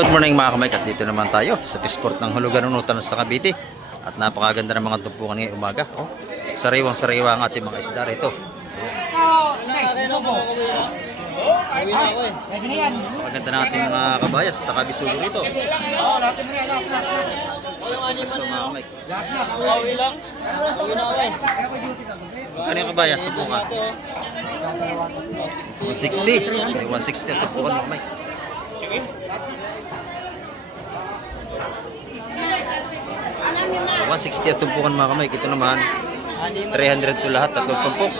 Good morning mga kamay, at dito naman tayo sa Pisport ng Hulugan Unutan sa Cavite. At napakaganda ng mga tumpukan ngayong umaga. Sariwang-sariwa ang ating mga isda rito. Napakaganda ng ating mga kabayas at kabisugo rito. Basta mga kamay. Ano yung kabayas? Tumpukan 160. 160 ang tumpukan mga kamay. 160 at tumpukan mga kamay. Ito naman 300 to lahat, tatlong tumpok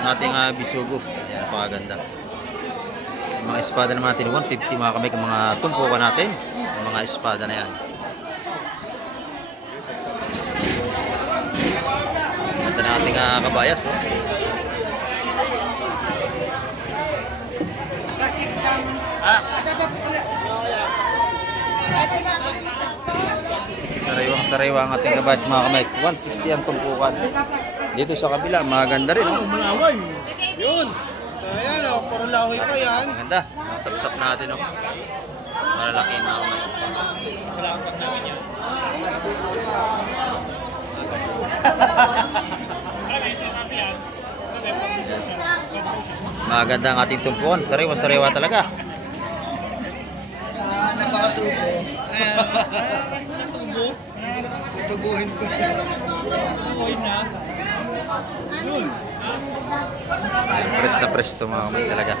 nating bisugo. Ayan, napakaganda. Mga espada naman natin 150 mga kamay, mga tumpukan natin, mga espada na yan. Ganda na ating kabayas, oh. Sariwang ang ating kabayas mga kamay. 160 ang tumpukan. Dito sa kabila, maganda rin. Yun. Ayan o, parang lahoy pa yan. Maganda. Sapsap natin o. Malalaki mga kamay. Salamat namin yan. Maganda ang ating tumpukan. Sariwa talaga. Napakatubo. Tubuhin ko. Tubuhin na. Presto mga kamay talaga.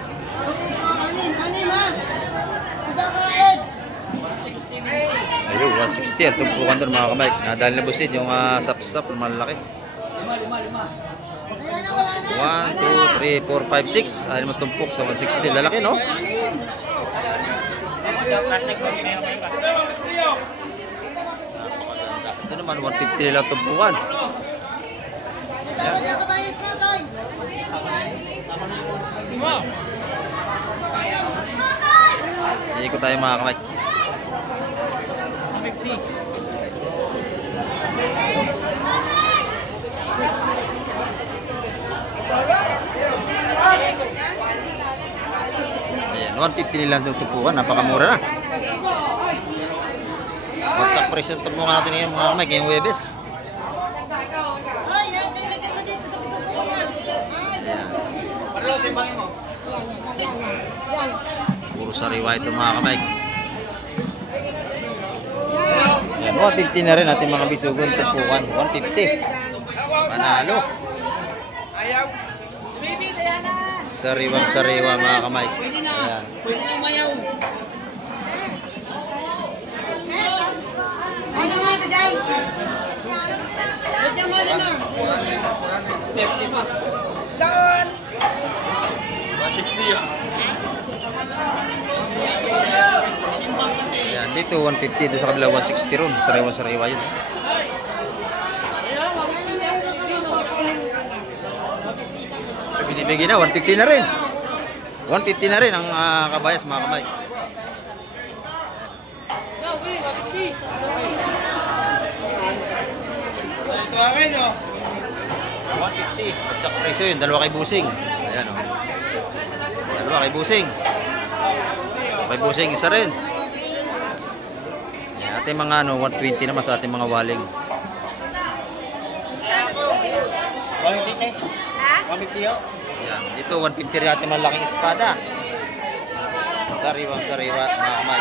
Ayun, 160 ang tumpukan doon mga kamay. Nadali na busit yung sapsap na malaki. 1, 2, 3, 4, 5, 6. Ay naman tumpok sa 160. Lalaki no? Ito naman 150 nila tumpukan. Hindi ko tayo mga kamay. 150 nilang tumpukan, napakamura na. Whatsapp price yung tumpukan natin ngayon mga kamay, ngayong Webes. Puro sariwa ito mga kamay. 150 na rin natin mga bisugon tumpukan. 150. Panalo. Sariwang-sariwa mga kamay. Ayan. Pwede na mayaw. Ano nga ito, Day? Ito mo na. 50 pa. Doon. 160 yun. Ayan, dito 150, dito sa kabila 160 ron. Sariwa-sariwa yun. Binibigyan na, 150 na rin. 150 na rin ang kabayas mga kamay. Ito akin o. 150. Sa presyo yun, dalawa kay busing. Ayan o. Dalawa kay busing. Kay busing, isa rin. Ayan, ating mga 120 naman sa ating mga waling. 150 Ha? 150 yun. Ayan, dito 150 rin ating malaking espada. Sariwang-sariwa mga kamay.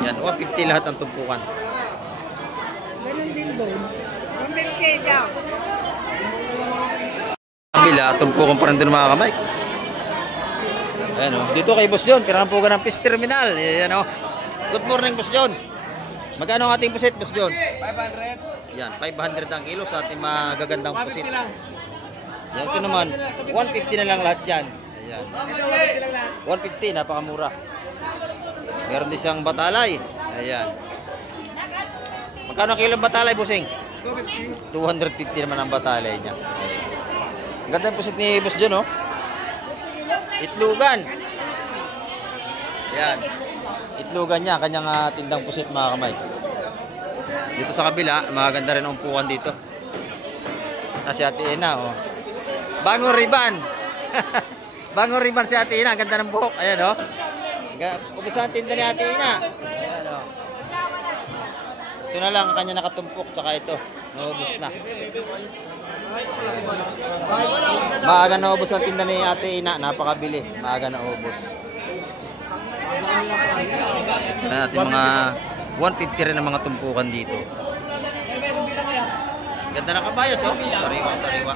Yan, 150 lahat ang tumpukan. Ganun din doon. 150 daw. Kabila, tumpukan pa rin doon mga kamay. Ayan o, dito kay Boss John, pirampugan ng Fish Terminal. Ayan o. Good morning Boss John. Magkano ang ating pusit Boss John? 500. Yan, 500 ang kilo sa ating magagandang pusit. 150 lang. Yan, ito naman, 150 na lang lahat yan. Ayan. Ito 150 lang lahat. 150, napakamura. Meron din siyang batalay. Ayan. Magkano kilo ang batalay, Busing? 250. 250 naman ang batalay niya. Ayan. Ang ganda yung pusit ni Boss John, oh. Itlugan. Ayan. Itlugan niya, kanyang tindang pusit mga kamay. Dito sa kabila, maganda rin ang umpukan dito. Si Ate Ina, oh. Bagong riban. Bagong riban si Ate Ina, ang ganda ng buhok. Ayan, oh. Ubus na ang tinda ni Ate Ina. Ayan, oh. Ito na lang ang kanya nakatumpok, tsaka ito. Naubos na. Maaga na ubos ang tinda ni Ate Ina. Napakabili. Maaga na ubos. Natin mga 150 rin ang mga tumpukan dito. Ganda ng kabayas, oh. Sariwa, sariwa.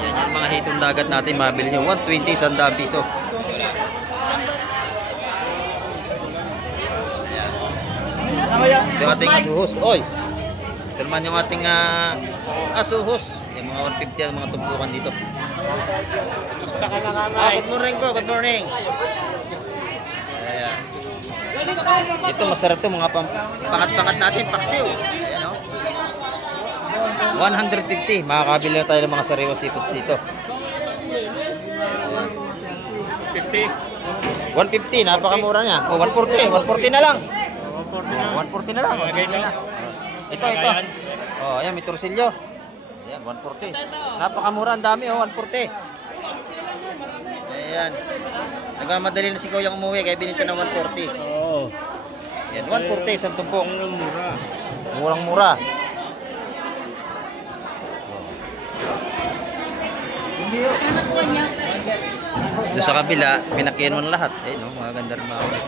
Ayan yung mga hitong dagat natin. Mabili nyo. 120, 100 piso. Ayan. Ito yung ating asuhos. Oy! Ito naman yung ating asuhos. Yung mga 150 ang mga tumpukan dito. Gusto ka na kamay. Good morning po, good morning. Ayan. Ito masarap to mga pangat-pangat natin, paksiw. Ayan, oh. 150. Makakabili na tayo ng mga sariwa seafoods dito. 50. 150, napakamura niya. Oh, 140, 140 na lang. 140 na lang. Oh, na. Ito. Oh, ayan, may torsilyo. Ayan, 140. Napakamura, ang dami, oh, 140. Ayan. Nagmamadali na si Kuya umuwi, kaya binita ng 140. Oo. Ayan, 140, isang tumpok. Ang mura. Murang-mura. Doon sa kabila, pinakiyan mo na lahat. Eh, no? Mga ganda rin mga ulit.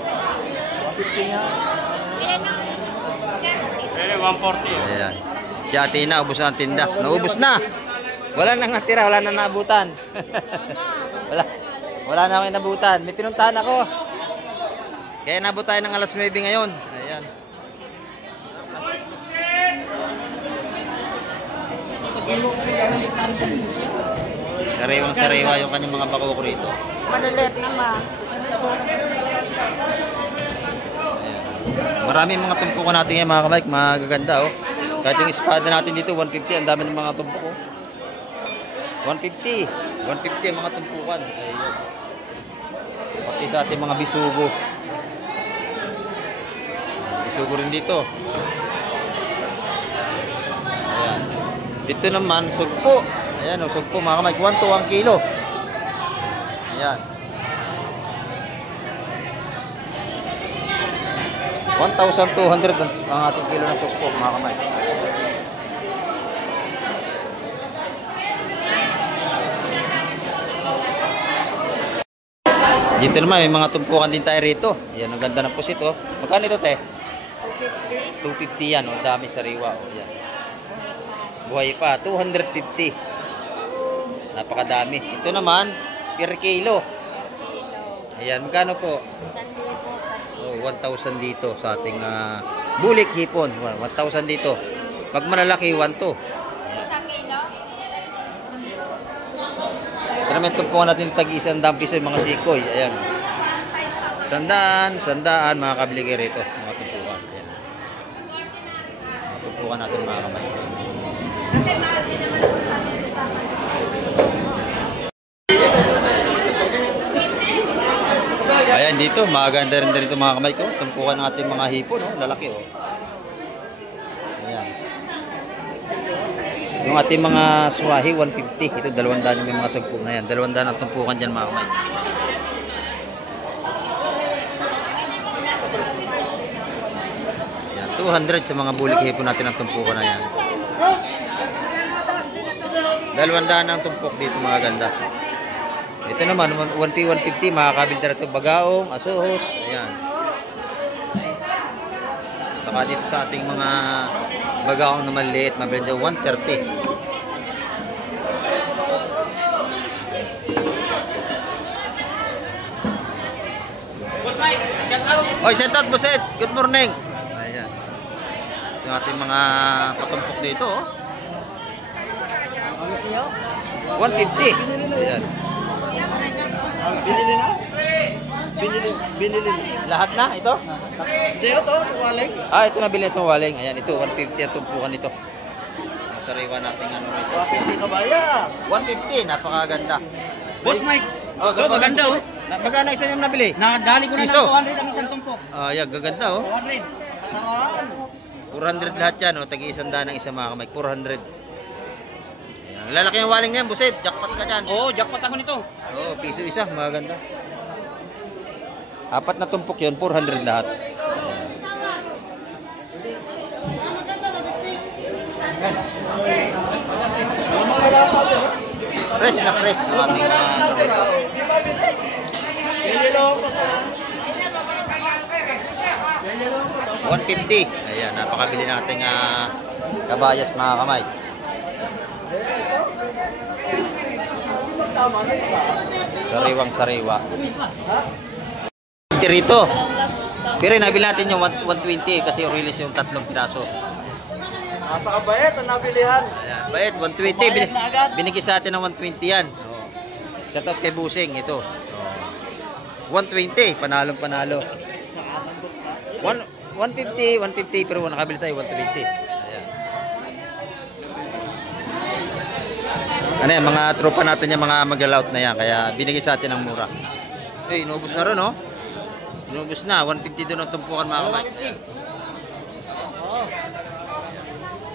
140. Ayan. Si Ate Ina, ubos na ang tinda. Naubos na. Wala nang natira, wala nang nabutan. wala na akong nabutan. May pinuntahan ako. Kaya nabot tayo ng alas 9 ngayon. Ayan. Sariwang-sariwa yung kanyang mga bakok rito. Malilit naman. Maraming mga tumpukan natin ngayon mga kamay, magaganda oh. Kahit yung espada natin dito 150, ang dami ng mga tumpuk oh. 150 ang mga tumpukan. Ayan. Pati sa ating mga bisugo. Bisugo rin dito. Ayan. Dito naman sugpo. Ayan oh, sugpo mga kamay, 1 to 1 kilo. Ayan. 1,200 ang ating kilo na sugpo mga kamay. Dito naman may mga tumpukan din tayo rito. Yan, ang ganda ng pusit oh. Magkano ito te? 250 yan oh, dami sariwa oh. Yan. Buhay pa, 250. Napakadami. Ito naman per kilo. Ayan, magkano po? 1,000 dito sa ating bulik hipon. 1,000 dito. Pag malalaki, 1 to. Ito naman tumpukan natin tag-100 piso yung mga sikoy. Ayan. 100 mga kabili kayo rito. Mga tumpukan. Ayan. Mga tumpukan natin mga kamay. Ayan dito, maganda rin dito mga kamay ko. Tumpukan ng ating mga hipon, oh, lalaki oh. Ayan. Yung ating mga swahi 150. Ito 200 yung mga sugpo na yan. 200 ang tumpukan dyan mga kamay. Ayan, 200 sa mga bulik hipon natin ang tumpukan na yan. 200 ang tumpok dito mga ganda. Ito naman, 150, makakabili na ito bagaong, asuhos, ayan. Saka dito sa ating mga bagaong na maliit, mabili dyan 130. Oy, shout out, Boset! Good morning! Ayan. Yung ating mga patumpok dito, oh. 150. Ayan. Binili na? Binili. Lahat na ito? Dito to, waling. Ah, ito na bilhin itong waling. Ayan, ito 150 ang tumpukan nito. Ang sariwa natin ano nito. 150 kabayas. 150, napakaganda. Boss Mike. Oh, maganda oh. Magkano isa yung nabili? Nadali ko na Piso. ng 200 ang isang tumpok. Ah, yeah, gaganda oh. 200. Saan? 400 lahat yan oh. Tagi-100 ng isa mga kamay. 400. Ayan. Lalaki yung waling na yan, buset. Jackpot ka dyan. Oo, jackpot ako nito. Oo, piso isa. Maganda. Apat na tumpok yun, 400 lahat. Press na press ang ating 150. Ayan, napakabili nating kabayas mga kamay. Sariwang sariwa. Rito. Pero nabili natin yung 120 kasi release yung 3 piraso. Napakabayat ang nabilihan. Ayan, bayad 120. Binigay sa atin ng 120 yan. Oh. Shout out kay Busing ito. Oh. 120, panalong panalo. 150 pero nakabili tayo 120. Ayan. Ano yan, mga tropa natin yung mga mag-allout na yan. Kaya binigay sa atin ng mura. Eh, inubos na rin, no? Inubos na. 150 doon ang tumpukan mga kamay.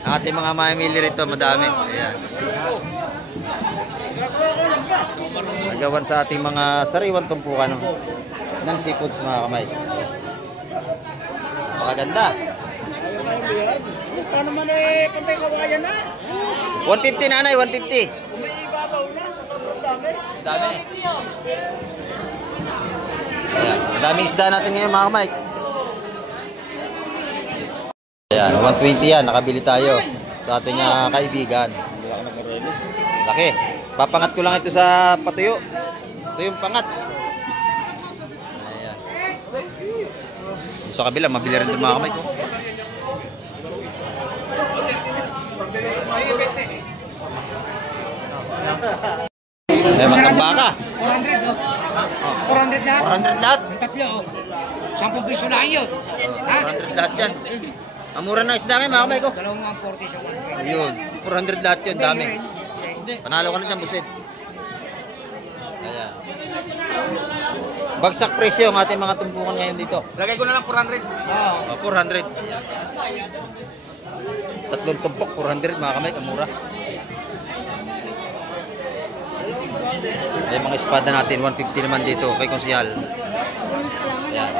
Ang ating mga mamili rito, madami. Ayan. Nagawan sa ating mga sariwang tumpukan ng seafoods mga kamay. Maganda. Gusto naman eh, pantay kawayan na. 150 nanay, 150. Kung may ibabaw na, sa sobrang dami. Dami. Ayan, ang daming isda natin ngayon mga kamay. Ayan, 120 yan, nakabili tayo sa ating kaibigan. Laki. Papangat ko lang ito sa patuyo. Ito yung pangat. Ayan. Sa kabila, mabili rin ito mga kamay ko. Ayan, matambaka. 400 lahat. 400 lahat. Tatlo, oh. 10 piso lang yun. Ha? 400 lahat yan. Ang mura ng isda ngayon mga kamay ko. Dalawang mga 40 sa 120. Yun, 400 lahat yun, dami. Panalo ka na dyan, busit. Ayan. Bagsak presyo ang ating mga tumpukan ngayon dito. Lagay ko na lang 400. Oh, 400. Tatlong tumpok, 400 mga kamay, kamura. Ayan mga espada natin, 150 naman dito kay Konsihal. Ayan.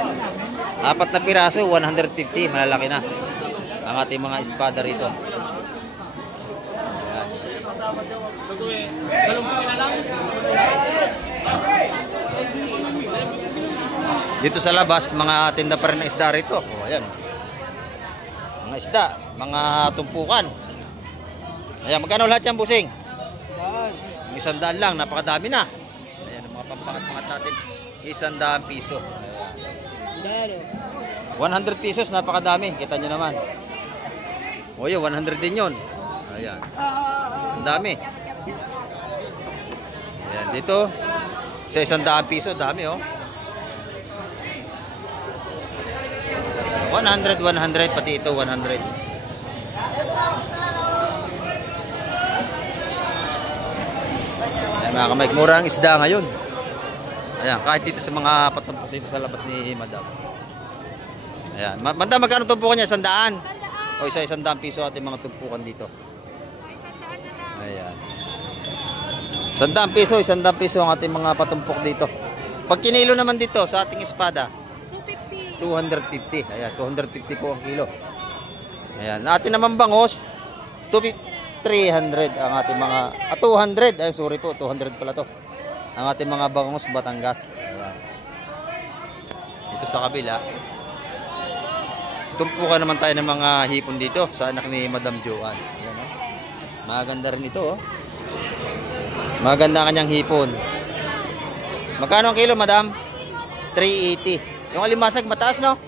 4 na piraso, 150, malalaki na ang ating mga espada rito. Ayan. Dito sa labas, mga tinda pa rin ng isda rito. O, ayan. Mga isda, mga tumpukan. Ayan, magkano lahat yan, Busing? 100 lang, napakadami na. Ayan, ang mga pampakat-pangat natin. 100 piso. Ayan. 100 pesos, napakadami. Kita nyo naman. O yun, 100 din yun. Ayan. Ang dami. Ayan, dito. Sa 100 piso, dami oh. 100, 100, pati ito 100. Ayan mga kamay, mura ang isda ngayon. Ayan, kahit dito sa mga patumpok dito sa labas ni Madam. Ayan, Madam, magkano tumpukan niya? 100? O isa 100 piso ating mga tumpukan dito. Ayan. 100 piso, 100 piso ang ating mga patumpok dito. Pag kinilo naman dito sa ating espada, 250. Ayan, 250 po ang kilo. Ayan, atin naman bangos 300 ang ating mga 200. Ay, sorry po, 200 pala to. Ang ating mga bangos Batangas. Ayan. Dito sa kabila, tumpukan naman tayo ng mga hipon dito sa anak ni Madam Joanne. Ayan, oh. Maganda rin ito, oh. Maganda kanyang hipon. Magkano ang kilo, Madam? 380. Yung alimasag mataas, no?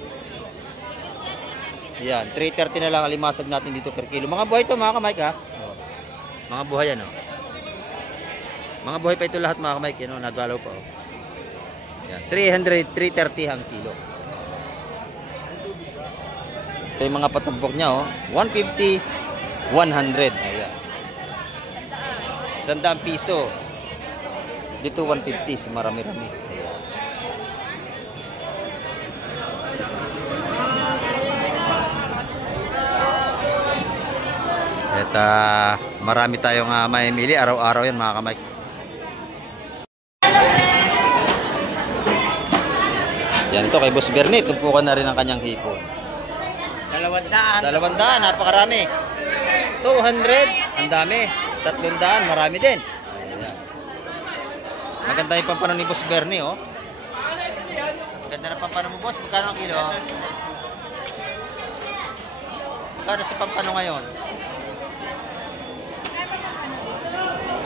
Yan, 330 na lang alimasag natin dito per kilo. Mga buhay ito, mga kamay, ha? Oh. Mga buhay yan, oh. Mga buhay pa ito lahat, mga kamay, no? Nagalaw pa, oh. Yan, 300, 330 ang kilo. Ito yung mga patumpok niya, oh. 150, 100. Ayan. 100 piso. Dito 150, marami-rami. At marami tayong mamimili. Araw-araw yan mga kamay. Yan ito kay Boss Bernie. Tumpukan na rin ang kanyang hipon. 200. 200, napakarami. 200, ang dami. 300, marami din. Ayan. Maganda yung pampano ni Boss Bernie, oh. Maganda na pampano mo, boss. Magkano ang kilo? Magkano si pampano ngayon?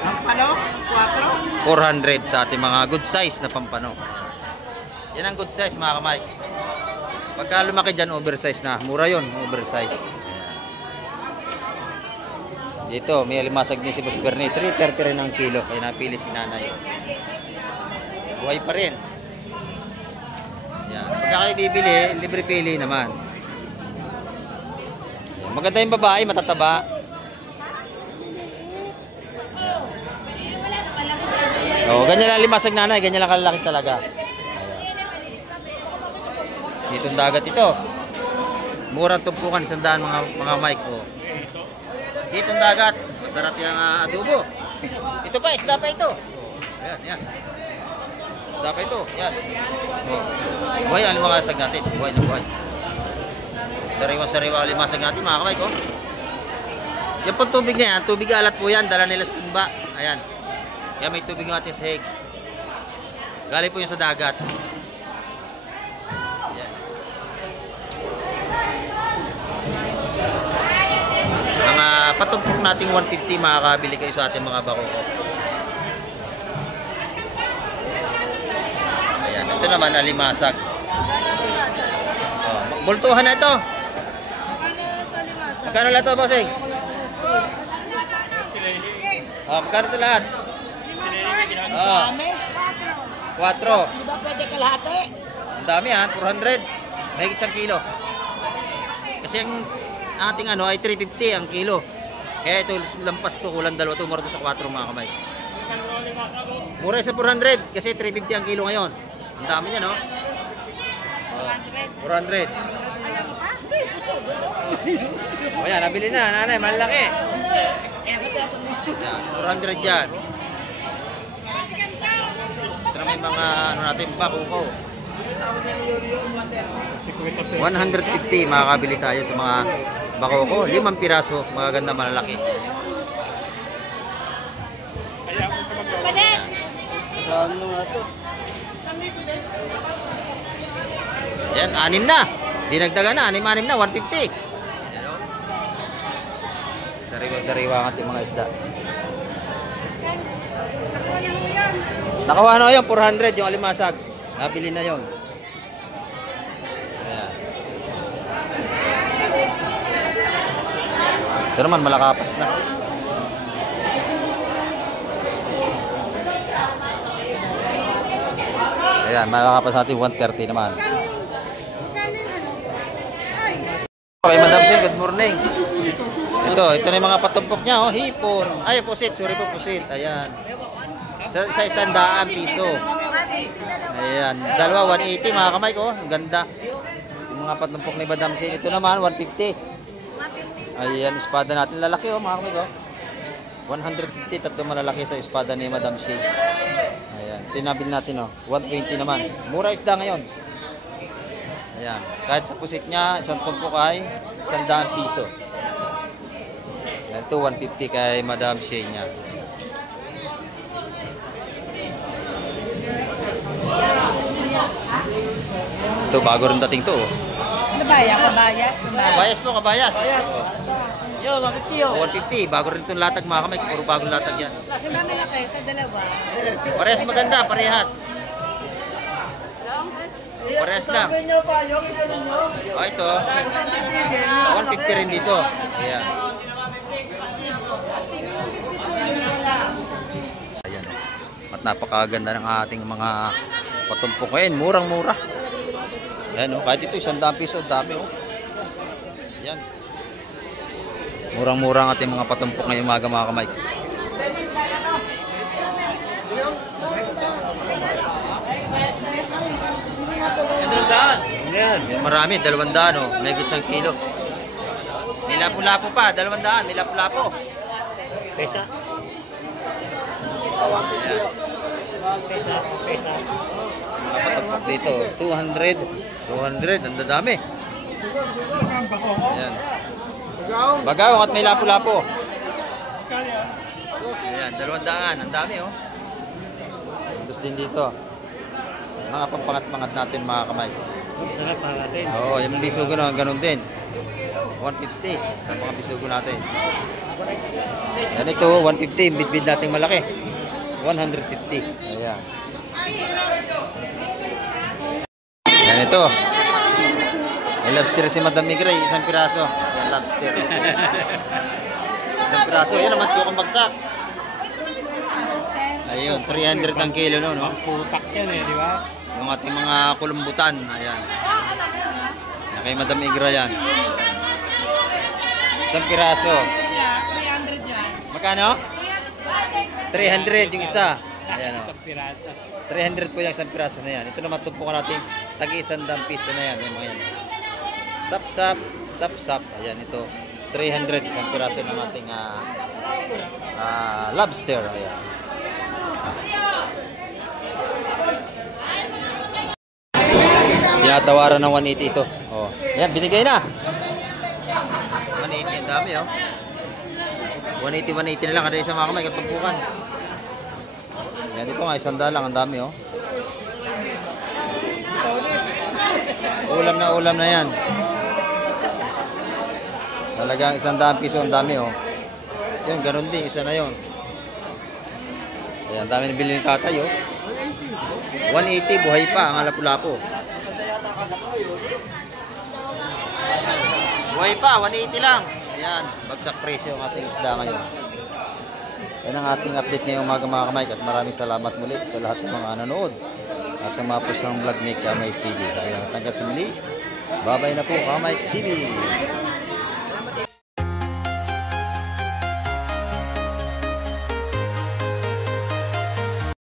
Ang palo? 4? 400 sa ating mga good size na pampano. Yan ang good size mga kamay. Pagka lumaki dyan, oversize na. Mura yun, oversize. Dito, may alimasag din si Boss Bernie. 330 rin ang kilo. Kaya napili si nanay. Buhay pa rin. Yan. Pagka kayo bibili, libre pili naman. Yan. Maganda yung babae, matataba. Oh, ganyan lang limasag nanay, ganyan lang kalalaki talaga. Ditong dagat ito. Murang tumpukan, 100 mga mic ko. Ditong dagat, masarap yung adobo. Ito pa, isda pa ito. Ayan, yan. Isda pa ito, yan. Oh. Buhay ang limasag natin, buhay na buhay. Sariwa-sariwa ang limasag natin mga kamay ko. Yan po tubig na yan, tubig alat po yan, dala nila sa timba. Ayan. Kaya may tubig natin sa hig. Galing po yun sa dagat. Ayan. Mga patumpok nating 150, makakabili kayo sa ating mga bakoko. Ayan, ito naman alimasag. Oh, bultuhan na ito. Magkano lahat ito, bossing? Oh, magkano ito lahat? Oh, 4. Di ba pwede kalahati? Ang dami ha, 400. Mahigit 1 kilo. Kasi ang ating ano ay 350 ang kilo. Kaya ito lampas to, kulang 2 to, mura to sa 4 mga kamay. Mura sa 400 kasi 350 ang kilo ngayon. Ang dami niya no? 400. O yan, nabili na, nanay, malaki. Yan, 400 yan. Ito na may mga ano natin, bakuko. 150 makakabili tayo sa mga bakuko. 5 piraso, magaganda malalaki. Yan, 6 na. Dinagdagan na, 6 na, 150. Yan o. Sariwa-sariwa ang ating mga isda. Nakawa na yun, 400 yung alimasag. Nabili na yun. Ayan. Ito naman, malakapas na. Ayan, malakapas natin 130 naman. Okay, Madam Sing, good morning. Ito na yung mga patumpok niya, oh, hipon. Ay, pusit, sorry po, pusit. Ayan. Sa 100 piso. Ayan, dalawa 180 mga kamay ko. Ang ganda. Yung mga patumpok ni Madam Sing. Ito naman 150. Ayan, espada natin lalaki oh mga kamay ko. 150, tatlo malalaki sa espada ni Madam Sing. Ayan, tinabil natin oh. 120 naman. Mura isda ngayon. Ayan, kahit sa pusit niya, isang tumpok ay 100 piso. Ayan, ito 150 kay Madam Sing niya. Ito, bago rin dating to. Kabayas. Kabayas po, kabayas. Yo, 150 yo. 150, bago rin itong latag mga kamay. Puro bagong latag yan. Kasi mamalaki sa dalawa. Parehas maganda, parehas. Parehas lang. Oh, ito. 150 rin dito. Ayan. Ayan. At napakaganda ng ating mga patumpok ngayon. Murang-mura. Ayan, oh. Kahit ito, 100 piso. Dami, oh. Ayan. Murang-mura ang ating mga patumpok ngayong umaga mga kamay. Yan, marami, 200 oh. May 1 kilo. May lapu-lapo pa, 200, may lapu-lapo. Pesa. Pesa. Kapatagpag dito, 200, 200, ang dadami. Ayan. Bagaw at may lapu-lapo. Ayan, 200, ang dami oh. Tapos din dito. Mga pampangat-pangat natin mga kamay. Sarap para natin. Oo, yung bisugo na, ganun din. 150 sa mga bisugo natin. Yan ito, 150. Bid-bid natin malaki. 150. Ayan. Yan ito. May lobster si Madam Migray, isang piraso. Yan, lobster. Isang piraso. Yan naman, tukang bagsak. Ayun, 300 ang kilo no, no? Putak yan eh, di ba? Yung ating mga kulumbutan. Ayan. Yan kay Madam Igra yan. Isang piraso. 300 yan. Magkano? 300 yung isa. Ayan o. Isang piraso. 300 po yung isang piraso na yan. Ito naman tumpukan natin tag-100 piso na yan. Yung mga yan. Sap-sap, sap-sap. Ayan ito. 300 isang piraso ng ating lobster. Ayan. Tinatawaran ng 180 ito. Oh. Ayan, binigay na. 180, ang dami oh. 180 na lang kada isang mga kamay katumpukan. Yan dito nga, 100 lang, ang dami oh. Ulam na yan. Talagang 100 piso, ang dami oh. Yun, ganun din, isa na yun. Ayan, ang dami nabili ng tatay oh. 180, buhay pa ang lapu-lapo. Buhay pa, 180 lang. Ayan, bagsak presyo ang ating isda ngayon. Yan ang ating update ngayong umaga mga kamay. At maraming salamat muli sa lahat ng mga nanood at ng mga puso ng vlog ni Kamay TV. Kaya hanggang sa muli, babay na po Kamay TV.